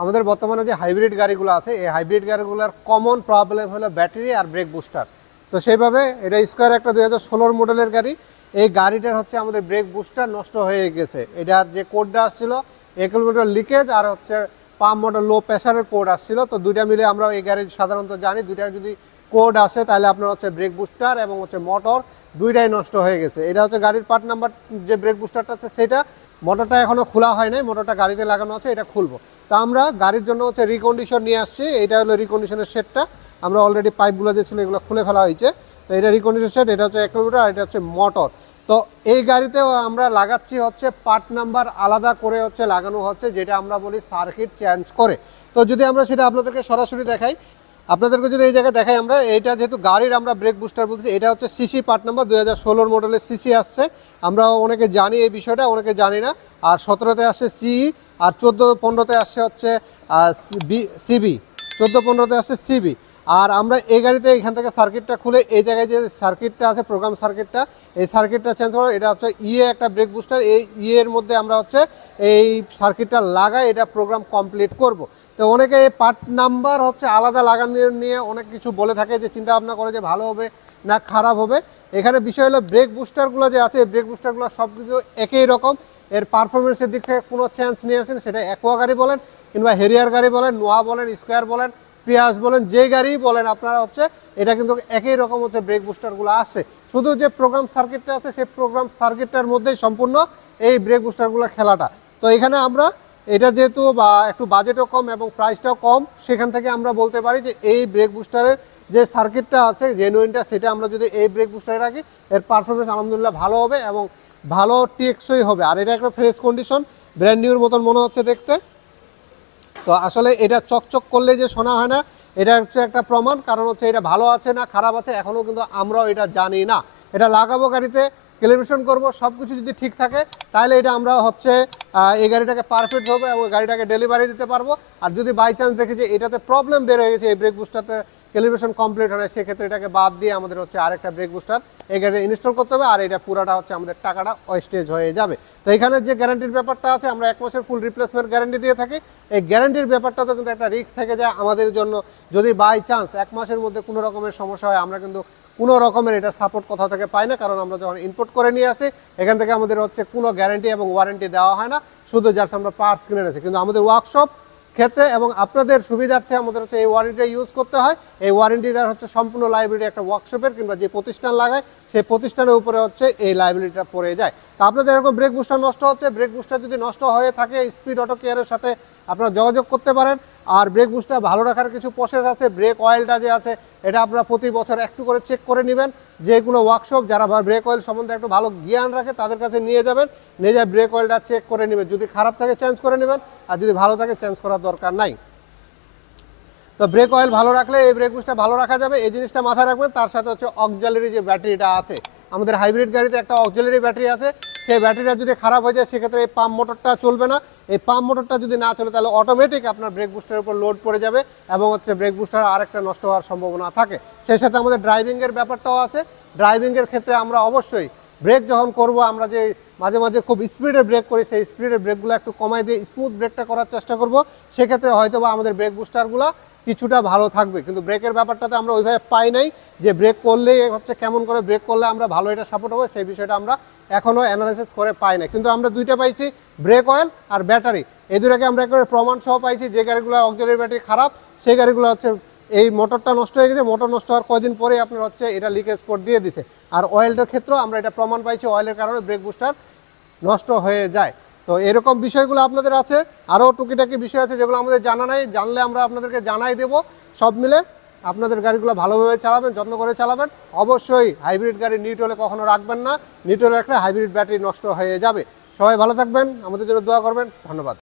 আমাদের বর্তমানে যে হাইব্রিড গাড়িগুলো আছে এই হাইব্রিড গাড়িগুলোর কমন প্রবলেম হলো ব্যাটারি আর ব্রেক বুস্টার। তো সেইভাবে এটা স্কোয়ার একটা 2016 মডেলের গাড়ি। এই গাড়িটার হচ্ছে আমাদের ব্রেক বুস্টার নষ্ট হয়ে গেছে। এটার যে কোডটা আসছিল 1 কিলোমিটার লিকেজ আর হচ্ছে পাম্প মোটর লো প্রেশারের কোড আসছিল। তো দুইটা মিলে আমরা এই গাড়ি সাধারণত জানি দুইটা যদি কোড আসে তাহলে আপনার হচ্ছে ব্রেক বুস্টার এবং হচ্ছে মোটর দুইটাই নষ্ট হয়ে গেছে। এটা হচ্ছে গাড়ির পার্ট নাম্বার, যে ব্রেক বুস্টারটা আছে সেটা। মোটরটা এখনও খোলা হয় নাই, মোটরটা গাড়িতে লাগানো আছে, এটা খুলবো। তো আমরা গাড়ির জন্য হচ্ছে রিকন্ডিশন নিয়ে আসছি। এটা হলো রিকন্ডিশনের সেটটা। আমরা অলরেডি পাইপগুলো যে ছিল এগুলো খুলে ফেলা হয়েছে। তো এটা রিকন্ডিশন সেট, এটা হচ্ছে 1 কিলোমিটার আর এটা হচ্ছে মোটর। তো এই গাড়িতেও আমরা লাগাচ্ছি হচ্ছে পার্ট নাম্বার আলাদা করে হচ্ছে লাগানো হচ্ছে, যেটা আমরা বলি সার্কিট চেঞ্জ করে। তো যদি আমরা সেটা আপনাদেরকে সরাসরি দেখাই, আপনাদেরকে যদি এই জায়গায় দেখাই, আমরা এটা যেহেতু গাড়ির আমরা ব্রেক বুস্টার বলছি, এটা হচ্ছে সিসি পার্ট নাম্বার 2016 মডেলের সিসি আসছে। আমরা অনেকে জানি এই বিষয়টা, অনেকে জানি না। আর 17তে আসছে সিই, আর 14-15তে আসছে হচ্ছে সিবি, 14-15তে আসছে সিবি। আর আমরা এই গাড়িতে এখান থেকে সার্কিটটা খুলে এই জায়গায় যে সার্কিটটা আছে প্রোগ্রাম সার্কিটটা, এই সার্কিটটা চেঞ্জ করবো। এটা হচ্ছে একটা ব্রেক বুস্টার, এই এর মধ্যে আমরা হচ্ছে এই সার্কিটটা লাগাই, এটা প্রোগ্রাম কমপ্লিট করব। তো অনেকে এই পার্ট নাম্বার হচ্ছে আলাদা লাগানো নিয়ে অনেক কিছু বলে থাকে, যে চিন্তা ভাবনা করে যে ভালো হবে না খারাপ হবে। এখানে বিষয় হলো ব্রেক বুস্টারগুলো যে আছে, ব্রেক বুস্টারগুলো সব কিছু একই রকম। এর পারফরমেন্সের দিক থেকে কোনো চেঞ্জ নিয়ে আসেন, সেটা অ্যাকোয়া গাড়ি বলেন কিংবা হেরিয়ার গাড়ি বলেন, নোয়া বলেন, স্কোয়ার বলেন, প্রিয়াস বলেন, যে গাড়ি বলেন আপনারা হচ্ছে এটা কিন্তু একই রকম হচ্ছে ব্রেক বুস্টারগুলো আছে। শুধু যে প্রোগ্রাম সার্কিটটা আছে সেই প্রোগ্রাম সার্কিটটার মধ্যেই সম্পূর্ণ এই ব্রেক বুস্টারগুলো খেলাটা। তো এখানে আমরা এটা যেহেতু বা একটু বাজেটও কম এবং প্রাইসটাও কম, সেখান থেকে আমরা বলতে পারি যে এই ব্রেক বুস্টারের যে সার্কিটটা আছে জেনুইনটা, সেটা আমরা যদি এই ব্রেক বুস্টারে রাখি এর পারফরমেন্স আলহামদুলিল্লাহ ভালো হবে এবং ভালো টেকসই হবে। আর এটা একটা ফ্রেশ কন্ডিশন, ব্র্যান্ড নিউর মতন মনে হচ্ছে দেখতে। তো আসলে এটা চকচক করলে যে শোনা হয় না, এটা হচ্ছে একটা প্রমাণ। কারণ হচ্ছে এটা ভালো আছে না খারাপ আছে এখনও কিন্তু আমরাও এটা জানি না। এটা লাগাবো গাড়িতে, ক্যালিব্রেশন করব, সব কিছু যদি ঠিক থাকে তাহলে এটা আমরা হচ্ছে এই গাড়িটাকে পারফেক্ট হবে এবং গাড়িটাকে ডেলিভারি দিতে পারবো। আর যদি বাই চান্স দেখি যে এটাতে প্রবলেম বের হয়ে গেছে, এই ব্রেক বুস্টারতে ক্যালিব্রেশন কমপ্লিট হয় না, সেক্ষেত্রে এটাকে বাদ দিয়ে আমাদের হচ্ছে আরেকটা ব্রেক বুস্টার এই গাড়িতে ইনস্টল করতে হবে। আর এটা পুরাটা হচ্ছে আমাদের টাকাটা ওয়েস্টেজ হয়ে যাবে। তো এখানে যে গ্যারান্টির ব্যাপারটা আছে, আমরা 1 মাসের ফুল রিপ্লেসমেন্ট গ্যারান্টি দিয়ে থাকি। এই গ্যারান্টির ব্যাপারটা তো কিন্তু একটা রিস্ক থেকে যায় আমাদের জন্য। যদি বাই চান্স 1 মাসের মধ্যে কোনো রকমের সমস্যা হয়, আমরা কিন্তু কোনো রকমের এটা সাপোর্ট কোথাও থেকে পাই না। কারণ আমরা যখন ইনপুট করে নিয়ে আসি এখান থেকে আমাদের হচ্ছে কোনো গ্যারান্টি এবং ওয়ারেন্টি দেওয়া হয় না, শুধু জাস্ট আমরা পার্টস কিনে নিয়েছি। কিন্তু আমাদের ওয়ার্কশপ ক্ষেত্রে এবং আপনাদের সুবিধার্থে আমাদের হচ্ছে এই ওয়ারেন্টিটা ইউজ করতে হয়। এই ওয়ারেন্টিটার হচ্ছে সম্পূর্ণ লাইবিলিটি একটা ওয়ার্কশপের কিংবা যে প্রতিষ্ঠান লাগায় সেই প্রতিষ্ঠানের উপরে হচ্ছে এই লাইবিলিটিটা পড়ে যায়। তো আপনাদের এরকম ব্রেক বুস্টার নষ্ট হচ্ছে, ব্রেক বুস্টার যদি নষ্ট হয়ে থাকে স্পিড অটো কেয়ারের সাথে আপনারা যোগাযোগ করতে পারেন। আর ব্রেক বুস্টার ভালো রাখার কিছু প্রসেস আছে। ব্রেক অয়েলটা যে আছে এটা আপনারা প্রতি বছর একটু করে চেক করে নেবেন। যেগুলো ওয়ার্কশপ যারা ব্রেক অয়েল সম্বন্ধে একটু ভালো জ্ঞান রাখে তাদের কাছে নিয়ে যাবেন, নিয়ে যায় ব্রেক অয়েলটা চেক করে নেবেন। যদি খারাপ থাকে চেঞ্জ করে নেবেন, আর যদি ভালো থাকে চেঞ্জ করার দরকার নাই। তো ব্রেক অয়েল ভালো রাখলে এই ব্রেক বুস্টার ভালো রাখা যাবে, এই জিনিসটা মাথায় রাখবেন। তার সাথে হচ্ছে অক্সিলারি যে ব্যাটারিটা আছে, আমাদের হাইব্রিড গাড়িতে একটা অক্সিলারি ব্যাটারি আছে, সেই ব্যাটারিটা যদি খারাপ হয়ে যায় সেক্ষেত্রে এই পাম্প মোটরটা চলবে না। এই পাম্প মোটরটা যদি না চলে তাহলে অটোমেটিক আপনার ব্রেক বুস্টারের উপর লোড পড়ে যাবে এবং হচ্ছে ব্রেক বুস্টার আরেকটা নষ্ট হওয়ার সম্ভাবনা থাকে। সেই সাথে আমাদের ড্রাইভিংয়ের ব্যাপারটাও আছে। ড্রাইভিংয়ের ক্ষেত্রে আমরা অবশ্যই ব্রেক যখন করব, আমরা যে মাঝে মাঝে খুব স্পিডে ব্রেক করি, সেই স্পিডের ব্রেকগুলো একটু কমাই দিয়ে স্মুথ ব্রেকটা করার চেষ্টা করব। সেক্ষেত্রে হয়তো বা আমাদের ব্রেক বুস্টারগুলো কিছুটা ভালো থাকবে। কিন্তু ব্রেকের ব্যাপারটাতে আমরা ওইভাবে পাই নাই যে ব্রেক করলেই হচ্ছে কেমন করে ব্রেক করলে আমরা ভালো এটা সাপোর্ট হবে, সেই বিষয়টা আমরা এখনও অ্যানালাইসিস করে পাই না। কিন্তু আমরা দুইটা পাইছি, ব্রেক অয়েল আর ব্যাটারি, এই দুটাকে আমরা একেবারে প্রমাণ সহ পাইছি। যে গাড়িগুলো অক্সিলারি ব্যাটারি খারাপ সেই গাড়িগুলো হচ্ছে এই মোটরটা নষ্ট হয়ে গেছে, মোটর নষ্ট হওয়ার কয়দিন পরে আপনার হচ্ছে এটা লিকেজ কোড দিয়ে দিছে। আর অয়েলটার ক্ষেত্রেও আমরা এটা প্রমাণ পাইছি, অয়েলের কারণে ব্রেক বুস্টার নষ্ট হয়ে যায়। তো এরকম বিষয়গুলো আপনাদের আছে, আরও টুকিটাকি বিষয় আছে যেগুলো আমাদের জানা নাই, জানলে আমরা আপনাদেরকে জানাই দেব। সব মিলে আপনাদের গাড়িগুলো ভালোভাবে চালাবেন, যত্ন করে চালাবেন। অবশ্যই হাইব্রিড গাড়ি নিউট্রালে কখনো রাখবেন না, নিউট্রালে রাখলে হাইব্রিড ব্যাটারি নষ্ট হয়ে যাবে। সবাই ভালো থাকবেন, আমাদের জন্য দোয়া করবেন, ধন্যবাদ।